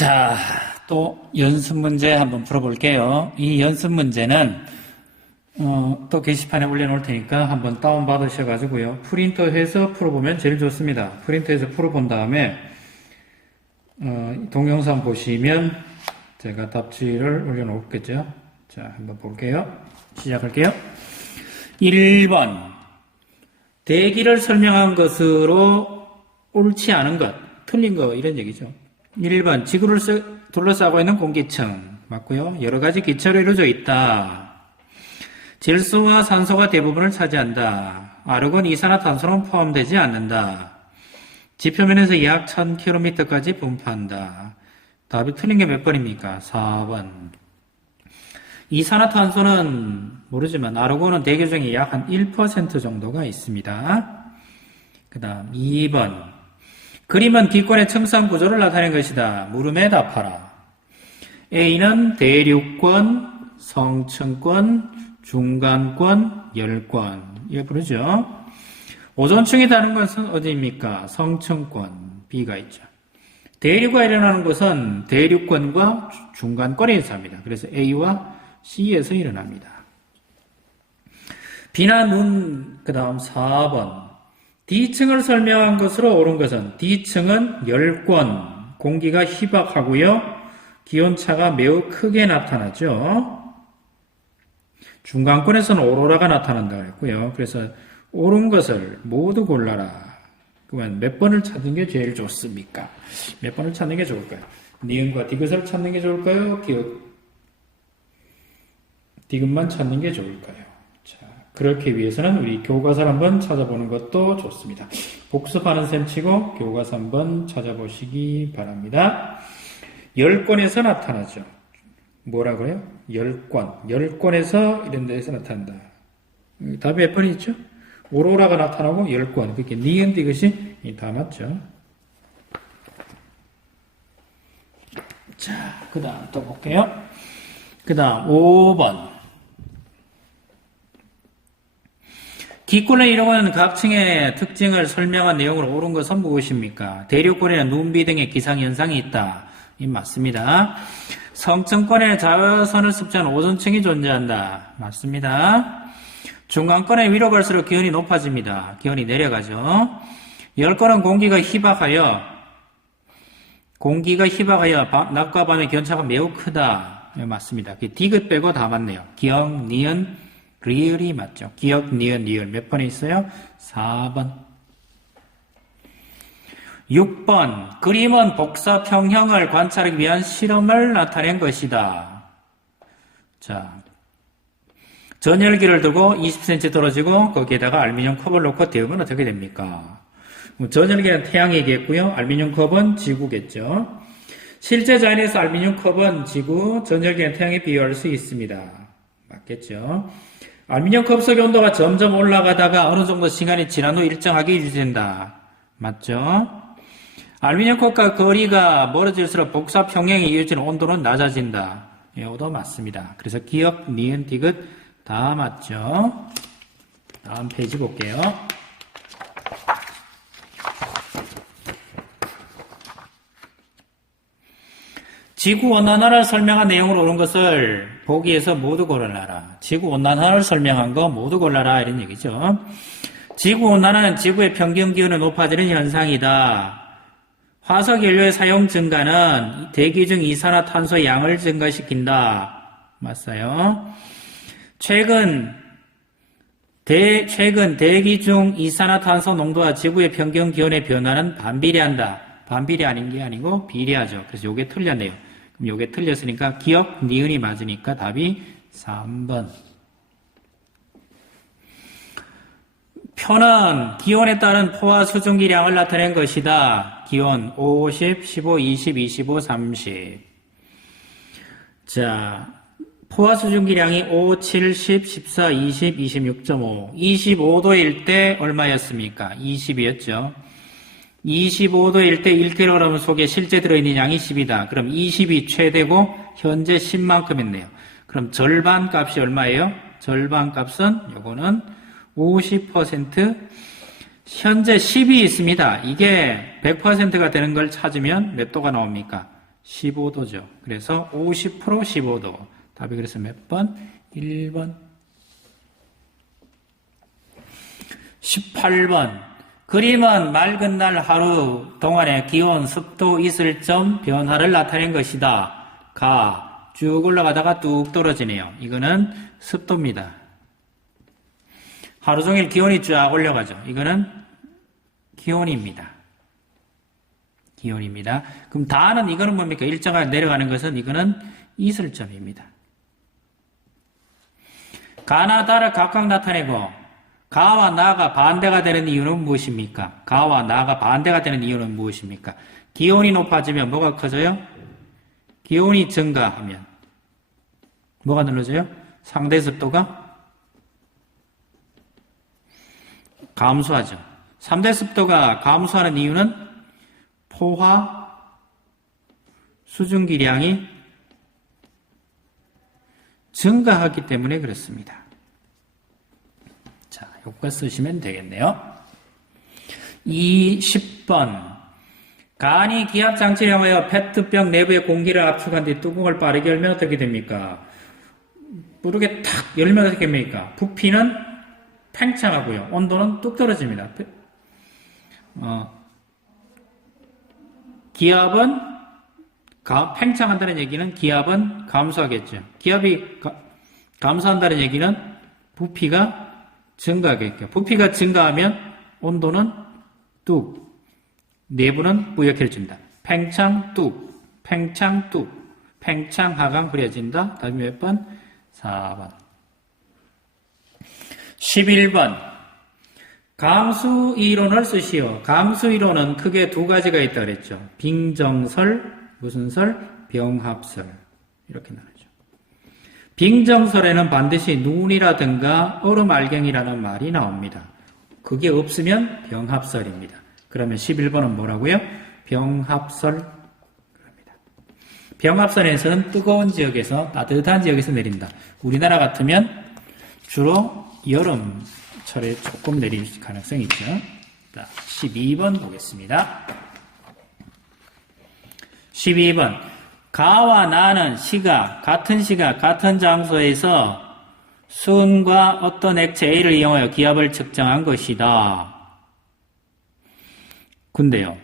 자, 또 연습 문제 한번 풀어볼게요. 이 연습 문제는 또 게시판에 올려놓을 테니까 한번 다운받으셔가지고요. 프린터해서 풀어보면 제일 좋습니다. 프린터해서 풀어본 다음에 동영상 보시면 제가 답지를 올려놓겠죠. 자, 한번 볼게요. 시작할게요. 1번 대기를 설명한 것으로 옳지 않은 것, 틀린 거 이런 얘기죠. 1번 지구를 둘러싸고 있는 공기층 맞고요. 여러 가지 기체로 이루어져 있다. 질소와 산소가 대부분을 차지한다. 아르곤, 이산화탄소는 포함되지 않는다. 지표면에서 약 1000km까지 분포한다. 답이 틀린 게 몇 번입니까? 4번. 이산화탄소는 모르지만 아르곤은 대기 중에 약 한 1% 정도가 있습니다. 그 다음 2번. 그림은 기권의 청산 구조를 나타낸 것이다. 물음에 답하라. A는 대륙권, 성층권, 중간권, 열권. 이거 부르죠. 오존층이 다른 것은 어디입니까? 성층권. B가 있죠. 대류가 일어나는 것은 대륙권과 중간권에서 합니다. 그래서 A와 C에서 일어납니다. 비나 눈, 그 다음 4번. D층을 설명한 것으로 옳은 것은 D층은 열권, 공기가 희박하고요. 기온차가 매우 크게 나타나죠. 중간권에서는 오로라가 나타난다고 했고요. 그래서 옳은 것을 모두 골라라. 그러면 몇 번을 찾는 게 제일 좋습니까? 몇 번을 찾는 게 좋을까요? 니은과 디귿을 찾는 게 좋을까요? 디귿만 찾는 게 좋을까요? 자, 그렇기 위해서는 우리 교과서를 한번 찾아보는 것도 좋습니다. 복습하는 셈 치고 교과서 한번 찾아보시기 바랍니다. 열권에서 나타나죠. 뭐라 그래요? 열권에서 이런 데에서 나타난다. 답이 몇 번이 있죠? 오로라가 나타나고 열권. 그렇게 니은 디귿이 다 맞죠. 자, 그 다음 또 볼게요. 그 다음 5번. 기권을 이루어가는 각층의 특징을 설명한 내용으로 옳은 것은 무엇입니까? 대륙권에는 눈비 등의 기상현상이 있다. 이 맞습니다. 성층권에는 자외선을 습지하는 오존층이 존재한다. 맞습니다. 중간권의 위로 갈수록 기온이 높아집니다. 기온이 내려가죠. 열권은 공기가 희박하여 낮과 밤의 기온차가 매우 크다. 맞습니다. 디귿 빼고 다 맞네요. 기역, 니은, 리을이 맞죠. 기역, 니은, 리을 몇 번에 있어요? 4번. 6번. 그림은 복사평형을 관찰하기 위한 실험을 나타낸 것이다. 자, 전열기를 두고 20cm 떨어지고 거기에다가 알루미늄 컵을 놓고 데우면 어떻게 됩니까? 전열기는 태양이겠고요. 알루미늄 컵은 지구겠죠. 실제 자연에서 알루미늄 컵은 지구, 전열기는 태양에 비유할 수 있습니다. 맞겠죠? 알루미늄 컵 속의 온도가 점점 올라가다가 어느 정도 시간이 지난 후 일정하게 유지된다. 맞죠? 알루미늄 컵과 거리가 멀어질수록 복사 평형에 이어지는 온도는 낮아진다. 이것도 맞습니다. 그래서 기역, 니은, 디귿 다 맞죠? 다음 페이지 볼게요. 지구온난화를 설명한 내용으로 옳은 것을 보기에서 모두 골라라. 지구온난화를 설명한 거 모두 골라라 이런 얘기죠. 지구온난화는 지구의 평균 기온이 높아지는 현상이다. 화석연료의 사용 증가는 대기 중 이산화탄소의 양을 증가시킨다. 맞아요. 최근 대기 중 이산화탄소 농도와 지구의 평균 기온의 변화는 반비례한다. 반비례 아닌 게 아니고 비례하죠. 그래서 요게 틀렸네요. 그럼 요게 틀렸으니까 기역, 니은이 맞으니까 답이 3번. 표는 기온에 따른 포화 수증기량을 나타낸 것이다. 기온 50, 15, 20, 25, 30. 자, 포화 수증기량이 5, 7, 10, 14, 20, 26.5. 25도일 때 얼마였습니까? 20이었죠. 25도일 때 1kg 속에 실제 들어있는 양이 10이다. 그럼 20이 최대고 현재 10만큼 했네요. 그럼 절반 값이 얼마예요? 절반 값은 요거는 50%, 현재 10이 있습니다. 이게 100%가 되는 걸 찾으면 몇 도가 나옵니까? 15도죠. 그래서 50% 15도. 답이 그래서 몇 번? 1번. 18번. 그림은 맑은 날 하루 동안의 기온, 습도, 이슬점 변화를 나타낸 것이다. 가. 쭉 올라가다가 뚝 떨어지네요. 이거는 습도입니다. 하루 종일 기온이 쫙 올라가죠. 이거는 기온입니다. 기온입니다. 그럼 다는 이거는 뭡니까? 일자가 내려가는 것은 이거는 이슬점입니다. 가나 다를 각각 나타내고 가와 나가 반대가 되는 이유는 무엇입니까? 가와 나가 반대가 되는 이유는 무엇입니까? 기온이 높아지면 뭐가 커져요? 기온이 증가하면 뭐가 늘어져요? 상대 습도가 감소하죠. 상대 습도가 감소하는 이유는 포화 수증기량이 증가하기 때문에 그렇습니다. 자, 요거 쓰시면 되겠네요. 10번. 간이 기압장치를 이용하여 페트병 내부의 공기를 압축한 뒤 뚜껑을 빠르게 열면 어떻게 됩니까? 빠르게 탁 열면 어떻게 됩니까? 부피는 팽창하고요. 온도는 뚝 떨어집니다. 기압은 팽창한다는 얘기는 기압은 감소하겠죠. 기압이 감소한다는 얘기는 부피가 증가하겠죠. 부피가 증가하면 온도는 뚝, 내부는 뿌옇해진다. 팽창 뚝, 팽창 뚝, 팽창 하강 그려진다. 다음에 몇 번? 4번. 11번. 감수이론을 쓰시오. 감수이론은 크게 두 가지가 있다 그랬죠. 빙정설, 무슨 설? 병합설. 이렇게 나누죠. 빙정설에는 반드시 눈이라든가 얼음 알갱이라는 말이 나옵니다. 그게 없으면 병합설입니다. 그러면 11번은 뭐라고요? 병합설. 병합설에서는 뜨거운 지역에서 따뜻한 지역에서 내린다. 우리나라 같으면 주로 여름철에 조금 내릴 가능성이 있죠. 자, 12번 보겠습니다. 12번. 가와 나는 같은 시각, 같은 장소에서 수은과 어떤 액체 A를 이용하여 기압을 측정한 것이다. 근데요,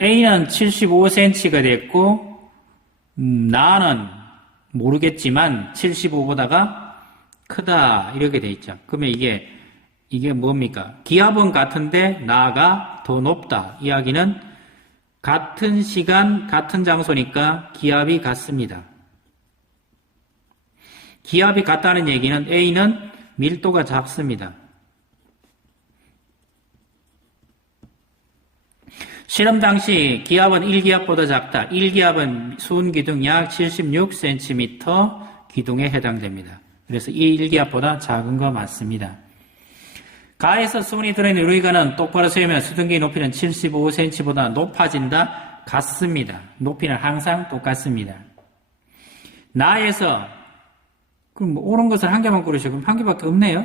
A는 75cm가 됐고, 나는 모르겠지만 75보다가 크다, 이렇게 돼 있죠. 그러면 이게 뭡니까? 기압은 같은데 나가 더 높다. 이야기는 같은 시간, 같은 장소니까 기압이 같습니다. 기압이 같다는 얘기는 A는 밀도가 작습니다. 실험 당시 기압은 1기압보다 작다. 1기압은 수은 기둥 약 76cm 기둥에 해당됩니다. 그래서 이 1기압보다 작은 거 맞습니다. 가에서 수은이 들어있는 유리관은 똑바로 세우면 수증기 높이는 75cm보다 높아진다. 같습니다. 높이는 항상 똑같습니다. 나에서 그럼 옳은 것을 한 개만 고르시고 그럼 한 개밖에 없네요.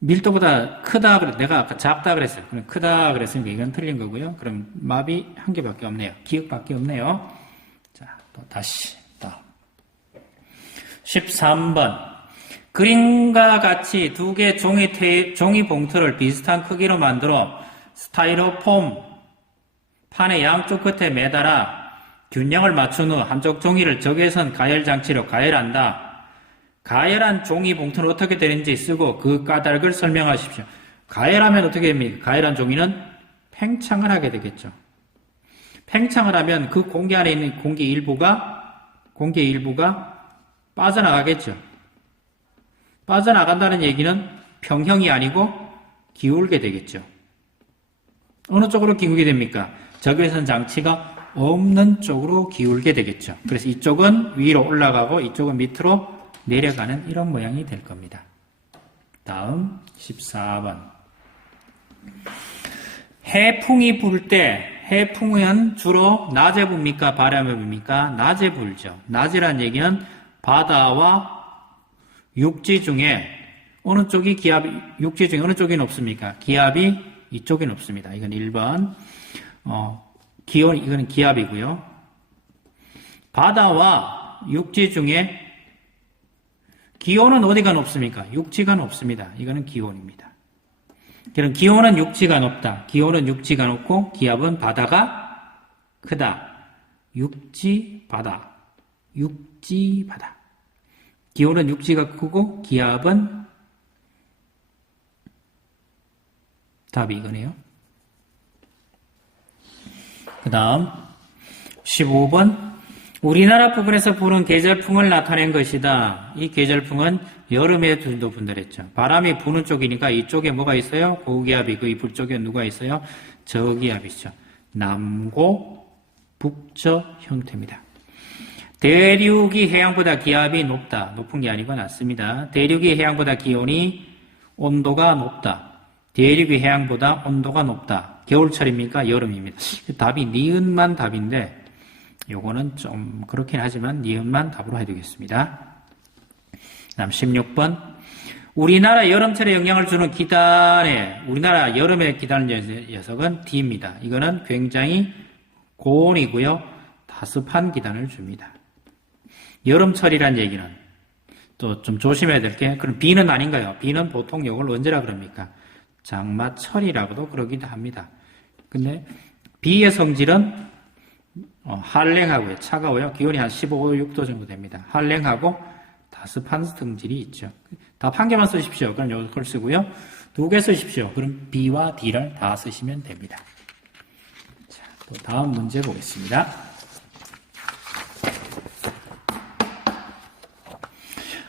밀도보다 크다 그래. 내가 아까 작다 그랬어요. 그럼 크다 그랬으니까 이건 틀린 거고요. 그럼 마비 한 개밖에 없네요. 기억밖에 없네요. 자, 또 다시 다음. 13번. 그림과 같이 두 개의 종이 봉투를 비슷한 크기로 만들어 스타이로폼 판의 양쪽 끝에 매달아 균형을 맞춘 후 한쪽 종이를 적외선 가열 장치로 가열한다. 가열한 종이 봉투는 어떻게 되는지 쓰고 그 까닭을 설명하십시오. 가열하면 어떻게 됩니까? 가열한 종이는 팽창을 하게 되겠죠. 팽창을 하면 그 공기 안에 있는 공기의 일부가 빠져나가겠죠. 빠져나간다는 얘기는 평형이 아니고 기울게 되겠죠. 어느 쪽으로 기울게 됩니까? 적외선 장치가 없는 쪽으로 기울게 되겠죠. 그래서 이쪽은 위로 올라가고 이쪽은 밑으로 내려가는 이런 모양이 될 겁니다. 다음 14번. 해풍이 불 때 해풍은 주로 낮에 붑니까? 밤에 붑니까? 낮에 불죠. 낮이라는 얘기는 바다와 육지 중에 어느 쪽이 육지 중에 어느 쪽이 높습니까? 기압이 이쪽이 높습니다. 이건 1번. 이거는 기압이고요. 바다와 육지 중에 기온은 어디가 높습니까? 육지가 높습니다. 이거는 기온입니다. 그럼 기온은 육지가 높다. 기온은 육지가 높고 기압은 바다가 크다. 육지, 바다. 육지, 바다. 기온은 육지가 크고 기압은 답이 이거네요. 그 다음 15번 우리나라 부근에서 부는 계절풍을 나타낸 것이다. 이 계절풍은 여름에 둔도 분들했죠. 바람이 부는 쪽이니까 이쪽에 뭐가 있어요? 고기압이고 이 불쪽에 누가 있어요? 저기압이죠. 남고 북저 형태입니다. 대륙이 해양보다 기압이 높다. 높은 게 아니고 낮습니다. 대륙이 해양보다 기온이 온도가 높다. 대륙이 해양보다 온도가 높다. 겨울철입니까? 여름입니다. 답이 니은만 답인데 요거는 좀 그렇긴 하지만 니은만 답으로 해두겠습니다. 다음 16번 우리나라 여름철에 영향을 주는 기단에 우리나라 여름에 기다는 녀석은 D입니다. 이거는 굉장히 고온이고요. 다습한 기단을 줍니다. 여름철이란 얘기는 또 좀 조심해야 될 게 그럼 B는 아닌가요? B는 보통 요걸 언제라 그럽니까? 장마철이라고도 그러기도 합니다. 근데 B의 성질은 한랭하고요. 차가워요. 기온이 한 15, 6도 정도 됩니다. 한랭하고 다습한 성질이 있죠. 답 한 개만 쓰십시오. 그럼 요걸 쓰고요. 두 개 쓰십시오. 그럼 B와 D를 다 쓰시면 됩니다. 자, 또 다음 문제 보겠습니다.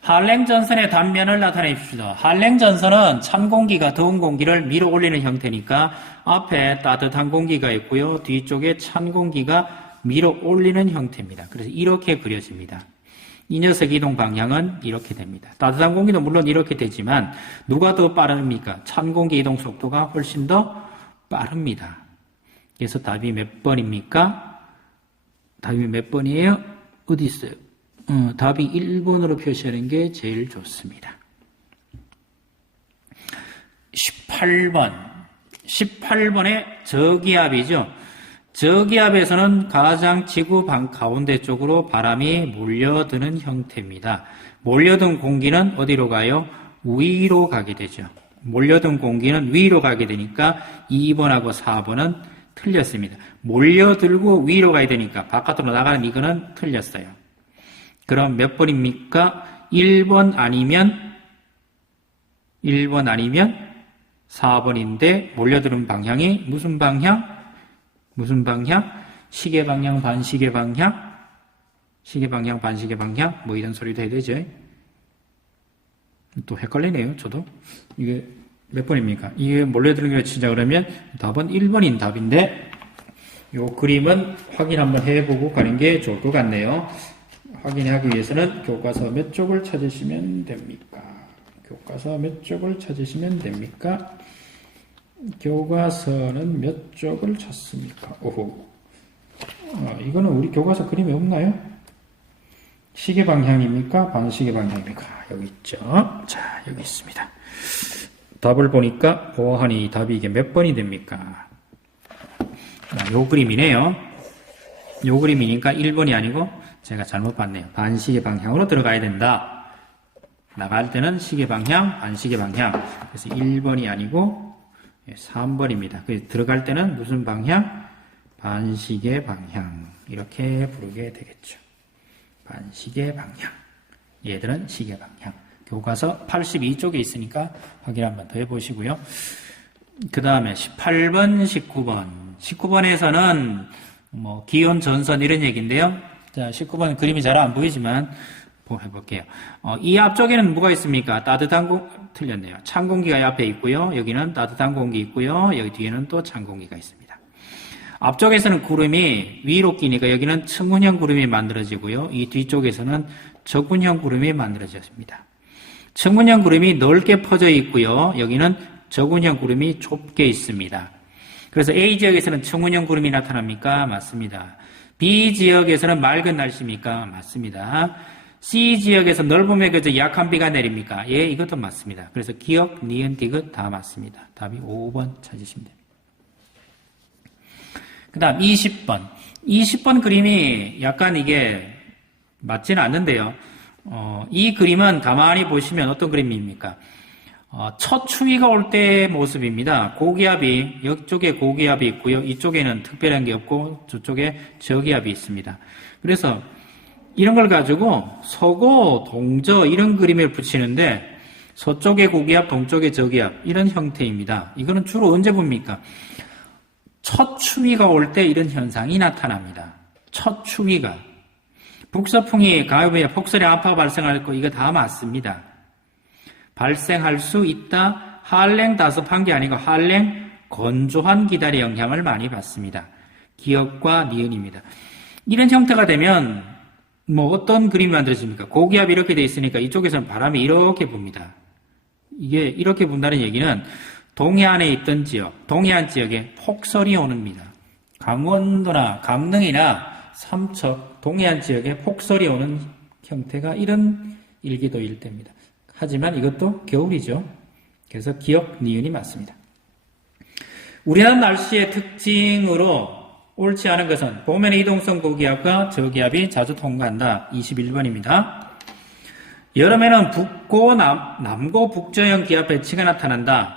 한랭전선의 단면을 나타내 줍시다. 한랭전선은 찬 공기가 더운 공기를 밀어 올리는 형태니까 앞에 따뜻한 공기가 있고요. 뒤쪽에 찬 공기가 밀어 올리는 형태입니다. 그래서 이렇게 그려집니다. 이 녀석 이동 방향은 이렇게 됩니다. 따뜻한 공기도 물론 이렇게 되지만 누가 더 빠릅니까? 찬 공기 이동 속도가 훨씬 더 빠릅니다. 그래서 답이 몇 번입니까? 답이 몇 번이에요? 어디 있어요? 답이 1번으로 표시하는 게 제일 좋습니다. 18번. 18번의 저기압이죠. 저기압에서는 가장 지구 가운데 쪽으로 바람이 몰려드는 형태입니다. 몰려든 공기는 어디로 가요? 위로 가게 되죠. 몰려든 공기는 위로 가게 되니까 2번하고 4번은 틀렸습니다. 몰려들고 위로 가야 되니까 바깥으로 나가는 이거는 틀렸어요. 그럼 몇 번입니까? 1번 아니면 4번인데 몰려드는 방향이 무슨 방향? 무슨 방향? 시계 방향, 반시계 방향? 시계 방향, 반시계 방향? 뭐 이런 소리도 해야 되죠. 또 헷갈리네요, 저도. 이게 몇 번입니까? 이게 몰려드는 게 진짜 그러면 답은 1번인 답인데 요 그림은 확인 한번 해보고 가는 게 좋을 것 같네요. 확인하기 위해서는 교과서 몇 쪽을 찾으시면 됩니까? 교과서 몇 쪽을 찾으시면 됩니까? 교과서는 몇 쪽을 찾습니까? 오호. 이거는 우리 교과서 그림이 없나요? 시계 방향입니까? 반시계 방향입니까? 여기 있죠. 자, 여기 있습니다. 답을 보니까 보아하니 답이 이게 몇 번이 됩니까? 요 그림이네요. 요 그림이니까 1번이 아니고 제가 잘못 봤네요. 반시계 방향으로 들어가야 된다. 나갈 때는 시계 방향, 반시계 방향. 그래서 1번이 아니고 3번입니다. 그래서 들어갈 때는 무슨 방향? 반시계 방향. 이렇게 부르게 되겠죠. 반시계 방향. 얘들은 시계 방향. 교과서 82쪽에 있으니까 확인 한번 더 해보시고요. 그 다음에 18번, 19번. 19번에서는 뭐 기온 전선 이런 얘기인데요. 자, 19번 그림이 잘 안 보이지만 해볼게요. 이 앞쪽에는 뭐가 있습니까? 틀렸네요. 찬 공기가 옆에 있고요. 여기는 따뜻한 공기 있고요. 여기 뒤에는 또 찬 공기가 있습니다. 앞쪽에서는 구름이 위로 끼니까 여기는 측문형 구름이 만들어지고요. 이 뒤쪽에서는 저군형 구름이 만들어졌습니다. 측문형 구름이 넓게 퍼져 있고요. 여기는 저군형 구름이 좁게 있습니다. 그래서 A 지역에서는 측문형 구름이 나타납니까? 맞습니다. B 지역에서는 맑은 날씨입니까? 맞습니다. C 지역에서 넓음에 그저 약한 비가 내립니까? 예, 이것도 맞습니다. 그래서 기역, 니은, 디귿 다 맞습니다. 답이 5번 찾으시면 됩니다. 그 다음 20번. 20번 그림이 약간 이게 맞지는 않는데요. 이 그림은 가만히 보시면 어떤 그림입니까? 첫 추위가 올 때의 모습입니다. 고기압이, 이쪽에 고기압이 있고요. 이쪽에는 특별한 게 없고 저쪽에 저기압이 있습니다. 그래서 이런 걸 가지고 서고, 동저 이런 그림을 붙이는데 서쪽에 고기압, 동쪽에 저기압 이런 형태입니다. 이거는 주로 언제 봅니까? 첫 추위가 올 때 이런 현상이 나타납니다. 첫 추위가. 북서풍이 가을에 폭설이 아파가 발생할 거 이거 다 맞습니다. 발생할 수 있다. 한랭 다습한 게 아니고 한랭 건조한 기달의 영향을 많이 받습니다. 기역과 니은입니다. 이런 형태가 되면 뭐 어떤 그림이 만들어집니까? 고기압이 이렇게 돼 있으니까 이쪽에서는 바람이 이렇게 붑니다. 이게 이렇게 분다는 얘기는 동해안에 있던 지역, 동해안 지역에 폭설이 오는입니다. 강원도나 강릉이나 삼척, 동해안 지역에 폭설이 오는 형태가 이런 일기도일 때입니다. 하지만 이것도 겨울이죠. 그래서 기역, 니은이 맞습니다. 우리나라 날씨의 특징으로 옳지 않은 것은 봄에는 이동성 고기압과 저기압이 자주 통과한다. 21번입니다. 여름에는 북고 남고 북저형 기압 배치가 나타난다.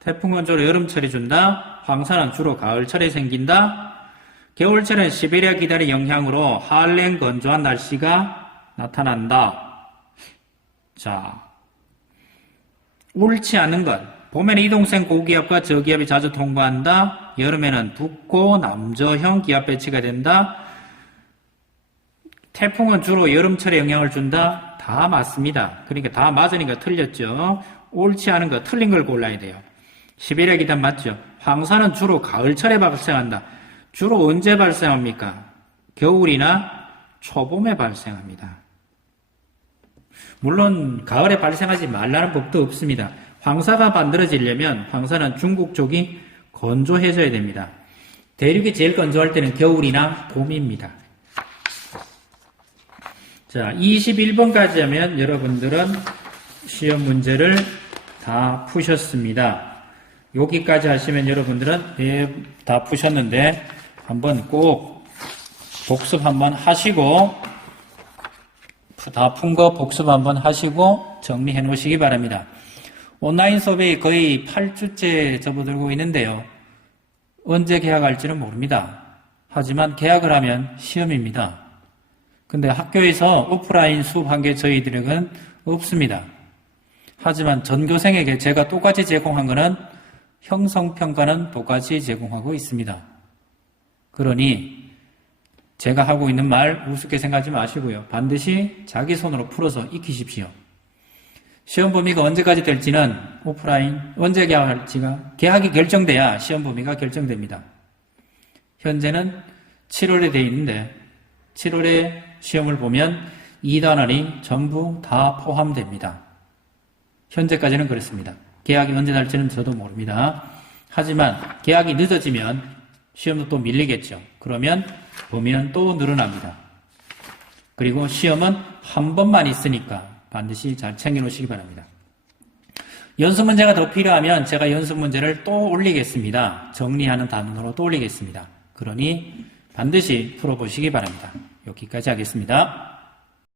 태풍은 주로 여름철에 준다. 황사는 주로 가을철에 생긴다. 겨울철은 시베리아 기달의 영향으로 한랭 건조한 날씨가 나타난다. 자, 옳지 않은 것. 봄에는 이동성 고기압과 저기압이 자주 통과한다. 여름에는 북고 남저형 기압 배치가 된다. 태풍은 주로 여름철에 영향을 준다. 다 맞습니다. 그러니까 다 맞으니까 틀렸죠. 옳지 않은 거, 틀린 걸 골라야 돼요. 시베리아 기단 맞죠? 황사는 주로 가을철에 발생한다. 주로 언제 발생합니까? 겨울이나 초봄에 발생합니다. 물론 가을에 발생하지 말라는 법도 없습니다. 황사가 만들어지려면 황사는 중국 쪽이 건조해져야 됩니다. 대륙이 제일 건조할 때는 겨울이나 봄입니다. 자, 21번까지 하면 여러분들은 시험 문제를 다 푸셨습니다. 여기까지 하시면 여러분들은 다 푸셨는데 한번 꼭 복습 한번 하시고 다 푼 거 복습 한번 하시고 정리해 놓으시기 바랍니다. 온라인 수업이 거의 8주째 접어들고 있는데요. 언제 개학할지는 모릅니다. 하지만 개학을 하면 시험입니다. 근데 학교에서 오프라인 수업한 게 저희들에게는 없습니다. 하지만 전교생에게 제가 똑같이 제공한 거는 형성평가는 똑같이 제공하고 있습니다. 그러니 제가 하고 있는 말 우습게 생각하지 마시고요. 반드시 자기 손으로 풀어서 익히십시오. 시험 범위가 언제까지 될지는 오프라인 언제 개학할지가 개학이 결정돼야 시험 범위가 결정됩니다. 현재는 7월에 되어 있는데 7월에 시험을 보면 2단원이 전부 다 포함됩니다. 현재까지는 그렇습니다. 개학이 언제 날지는 저도 모릅니다. 하지만 개학이 늦어지면 시험도 또 밀리겠죠. 그러면 범위는 또 늘어납니다. 그리고 시험은 한 번만 있으니까 반드시 잘 챙겨놓으시기 바랍니다. 연습 문제가 더 필요하면 제가 연습 문제를 또 올리겠습니다. 정리하는 단원으로 또 올리겠습니다. 그러니 반드시 풀어보시기 바랍니다. 여기까지 하겠습니다.